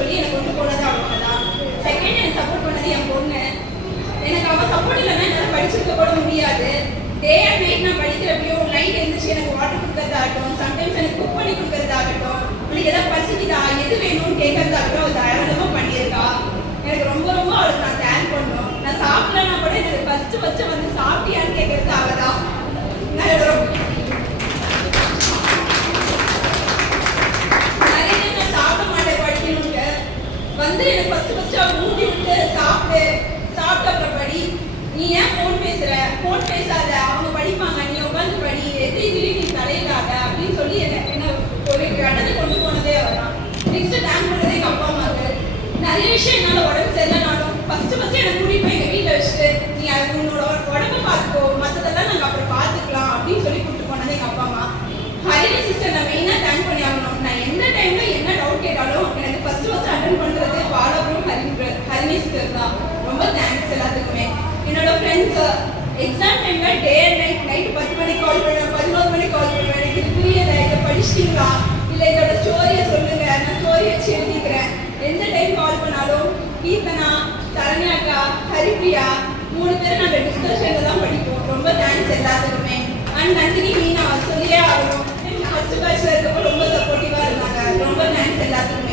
சொல்லி எனக்கு கொண்டு போனது அவங்க தான். செகண்ட் எனக்கு சப்போர்ட் பண்ணது என் பொண்ணு. எனக்கு அவள் சப்போர்ட் இல்லைன்னா என்னால் படிச்சிருக்க கூட முடியாது. டே அண்ட் நைட் நான் படிக்கிறப்பையோ நைட் எழுந்திரிச்சு எனக்கு வாட்டர் கொடுக்கறதாகட்டும், சம்டைம்ஸ் எனக்கு குக் பண்ணி கொடுக்கறதாகட்டும், உனக்கு எதாவது பசிக்குதா எது வேணும்னு கேட்கறதாகட்டும் அவள் தாராளமாக பண்ணியிருக்கா. எனக்கு ரொம்ப ரொம்ப அவளுக்கு நான் தேங்க் பண்ணணும். நான் சாப்பிடலன்னா கூட எனக்கு ஃபர்ஸ்ட் வந்து சாப்பிட்டியான்னு கேட்கறது அவள் தான். நிறைய நான் சாப்பிட மாட்டேன் படிக்கணும்ட்டு வந்து எனக்கு ஃபர்ஸ்ட் அவள் மூடி விட்டு சாப்பிட்ட அப்புறம் படி, நீ ஏன் ஃபோன் பேசாத, அவங்க படிப்பாங்க, நீ உட்காந்து படி, திடீர்னு நீ தலையிடாத அப்படின்னு சொல்லி என்ன ஒரு இடத்துக்கு கொண்டு போனதே அவதான். நெக்ஸ்ட் தேங்க் பண்ணதே எங்கள் அப்பா அம்மாவுக்கு. நிறைய விஷயம் என்னால் உடம்பு சரியில்லைனாலும் ஃபர்ஸ்ட் எனக்கு கூட்டிட்டு போய் எங்கள் வீட்டில் வச்சுட்டு நீ உன்னோட உடம்பை பார்த்துக்கோ, மற்றதெல்லாம் நாங்கள் அப்புறம் பார்த்துக்கலாம் அப்படின்னு சொல்லி கூப்பிட்டு போனது எங்கள் அப்பா அம்மா. ஹரிணி சிஸ்டர் நான் மெயினாக தேங்க் பண்ணி ஆகணும். நான் எந்த டைமில் என்ன டவுட் கேட்டாலும் எனக்கு ஃபர்ஸ்ட் அட்டன் பண்ணுறது பாலாபுரம் ஹரிணி சிஸ்டர் தான். ரொம்ப தேங்க்ஸ் எல்லாத்துக்குமே. என்னோட ஃப்ரெண்ட்ஸ் எக்ஸாம் டைமில் டே அண்ட் நைட்டு 10 மணிக்கு கால் பண்ணுவேன், 11 மணிக்கு கால் பண்ணுவேன். எனக்கு இது புரியலை, இதை படிச்சிட்டிங்களா, இல்லை இதோட ஸ்டோரியை சொல்லுங்க, நான் ஸ்டோரி வச்சு எழுதிக்கிறேன். எந்த டைம் கால் பண்ணாலும் கீர்த்தனா, சரண்யாக்கா, ஹரிப்ரியா 3 பேரும் நாங்கள் டிஸ்கஷனில் தான் படிப்போம். ரொம்ப தேங்க்ஸ் எல்லாத்துக்குமே. அண்ட் நந்தினி மீனா சொல்லியே ஆகணும். ஃபர்ஸ்ட் பேட்சில் இருக்கப்போ ரொம்ப சப்போர்ட்டிவாக இருந்தாங்க. ரொம்ப தேங்க்ஸ் எல்லாத்துக்குமே.